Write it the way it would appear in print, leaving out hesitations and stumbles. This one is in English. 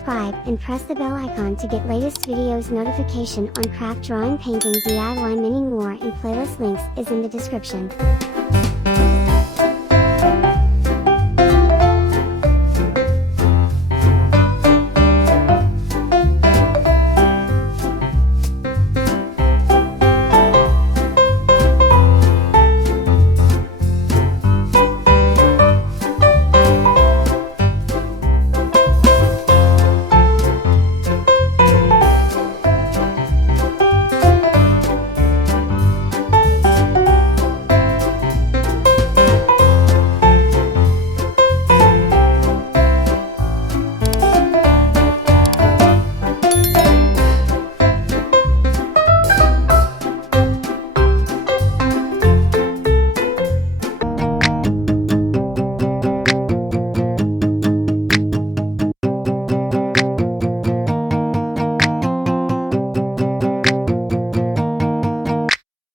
subscribe and press the bell icon to get latest videos notification on craft drawing, painting, DIY, many more, and playlist links is in the description.